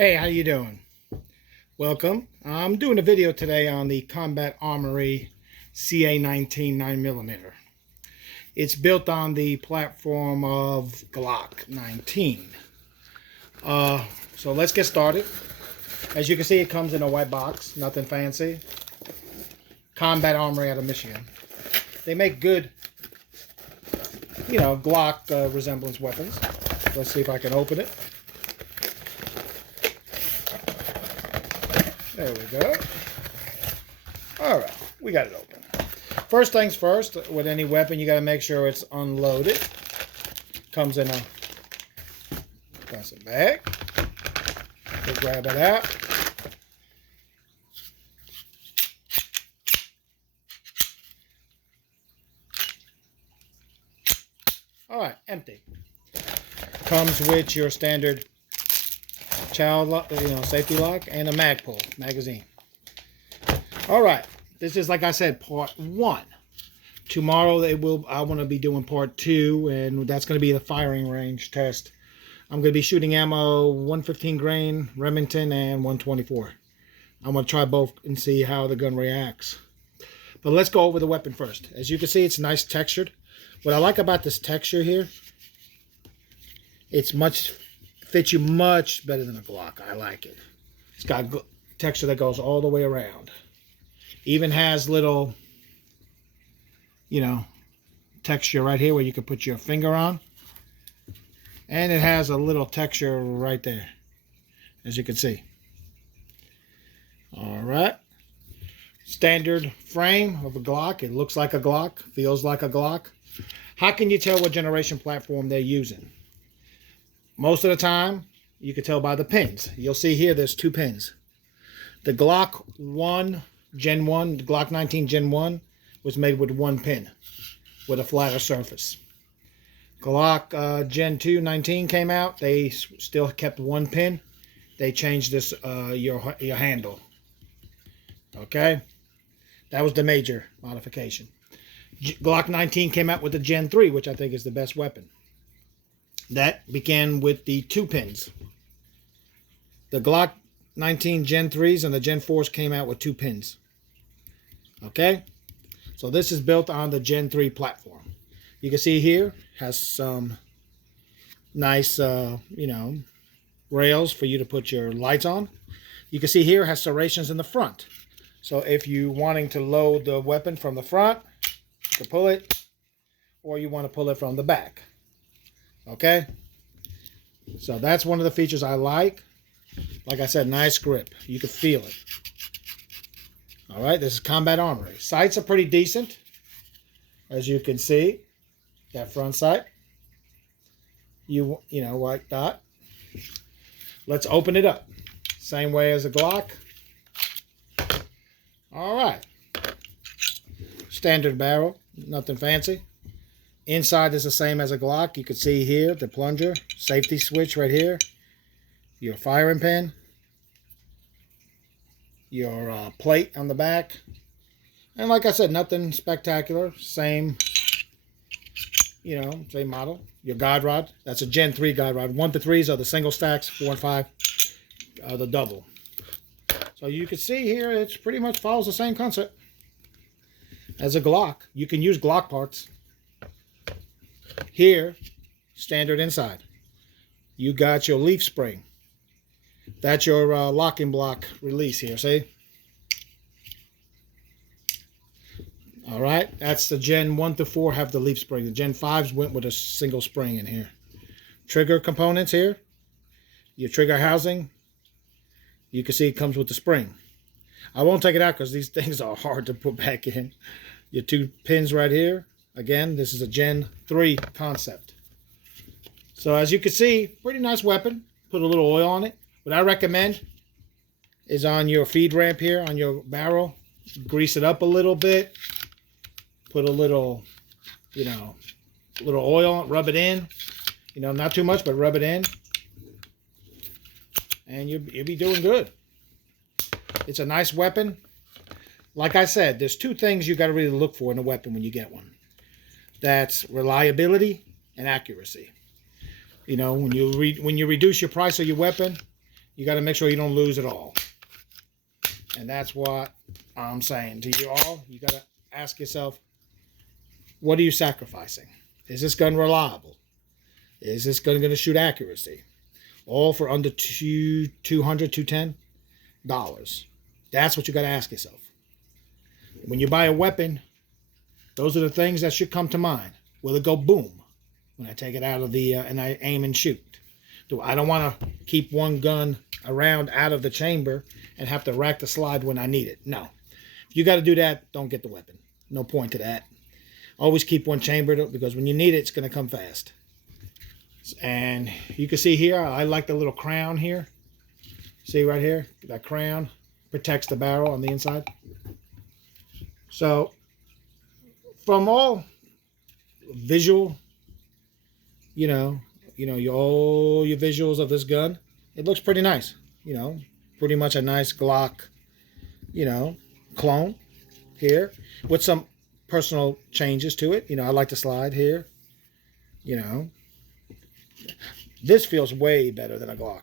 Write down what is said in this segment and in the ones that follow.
Hey, how you doing? Welcome. I'm doing a video today on the Combat Armory CA-19 9mm. It's built on the platform of Glock 19. So let's get started. As you can see, it comes in a white box, nothing fancy. Combat Armory out of Michigan. They make good, Glock resemblance weapons. Let's see if I can open it. There we go. All right, we got it open. First things first, with any weapon, you got to make sure it's unloaded. Comes in a plastic bag. So grab it out. All right, empty. Comes with your standard child lock, safety lock, and a mag pull magazine. All right, this is, like I said, part 1. Tomorrow I want to be doing part 2, and that's going to be the firing range test. I'm going to be shooting ammo 115 grain Remington and 124. I'm going to try both and see how the gun reacts. But let's go over the weapon first. As you can see, it's nice textured. What I like about this texture here, fits you much better than a Glock. I like it. It's got texture that goes all the way around. Even has little, texture right here where you can put your finger on. And it has a little texture right there, as you can see. All right. Standard frame of a Glock. It looks like a Glock, feels like a Glock. How can you tell what generation platform they're using? Most of the time, you can tell by the pins. You'll see here there's 2 pins. The Glock 1 Gen 1, the Glock 19 Gen 1 was made with 1 pin with a flatter surface. Glock Gen 2 19 came out. They still kept 1 pin. They changed this your handle. Okay? That was the major modification. Glock 19 came out with the Gen 3, which I think is the best weapon. That began with the 2 pins. The Glock 19 Gen 3s and the Gen 4s came out with 2 pins. Okay? So this is built on the Gen 3 platform. You can see here has some nice, rails for you to put your lights on. You can see here has serrations in the front. So if you wanting to load the weapon from the front, you can pull it, or you want to pull it from the back. Okay, so that's one of the features I like. Like I said, nice grip. You can feel it. All right, this is Combat Armory. Sights are pretty decent, as you can see. That front sight. White dot. Let's open it up. Same way as a Glock. All right. Standard barrel, nothing fancy. Inside is the same as a Glock. You can see here the plunger, safety switch right here, your firing pin, your plate on the back. And like I said, nothing spectacular. Same, same model. Your guide rod, that's a Gen 3 guide rod. 1 to 3s are the single stacks, 4 and 5 are the double. So you can see here, it pretty much follows the same concept as a Glock. You can use Glock parts. Here, standard inside, you got your leaf spring. That's your locking block release here, see? All right, that's the Gen 1 to 4 have the leaf spring. The Gen 5s went with a single spring in here. Trigger components here, your trigger housing, you can see it comes with the spring. I won't take it out because these things are hard to put back in. Your 2 pins right here. Again, this is a Gen 3 concept. So as you can see, pretty nice weapon. Put a little oil on it. What I recommend is on your feed ramp here, on your barrel, grease it up a little bit. Put a little, little oil, rub it in. Not too much, but rub it in. And you'll be doing good. It's a nice weapon. Like I said, there's 2 things you got to really look for in a weapon when you get one. That's reliability and accuracy. When you reduce your price of your weapon, you got to make sure you don't lose it all. And that's what I'm saying to you all. You got to ask yourself, what are you sacrificing? Is this gun reliable? Is this gun going to shoot accuracy? All for under $200, $210. That's what you got to ask yourself. When you buy a weapon, those are the things that should come to mind. Will it go boom when I take it out of the and I aim and shoot? I don't want to keep one gun around out of the chamber and have to rack the slide when I need it. No. If you got to do that, don't get the weapon. No point to that. Always keep one chambered because when you need it, it's going to come fast. And you can see here, I like the little crown here. See right here? That crown protects the barrel on the inside. So, from all visual, all your visuals of this gun, it looks pretty nice. Pretty much a nice Glock, clone here with some personal changes to it. I like the slide here. This feels way better than a Glock.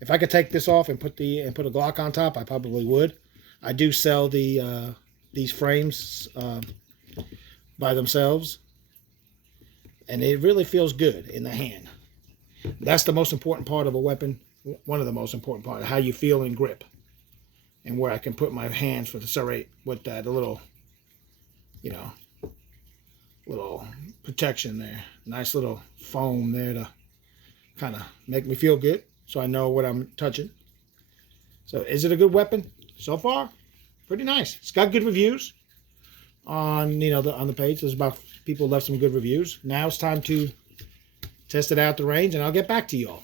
If I could take this off and put a Glock on top, I probably would. I do sell these frames by themselves, and it really feels good in the hand. That's the most important part of a weapon. One of the most important parts, how you feel in grip, and where I can put my hands for the serrate with the little, little protection there. Nice little foam there to kind of make me feel good, so I know what I'm touching. So, is it a good weapon so far? Pretty nice. It's got good reviews on on the page. There's about people left some good reviews. Now it's time to test it out at the range, and I'll get back to you all.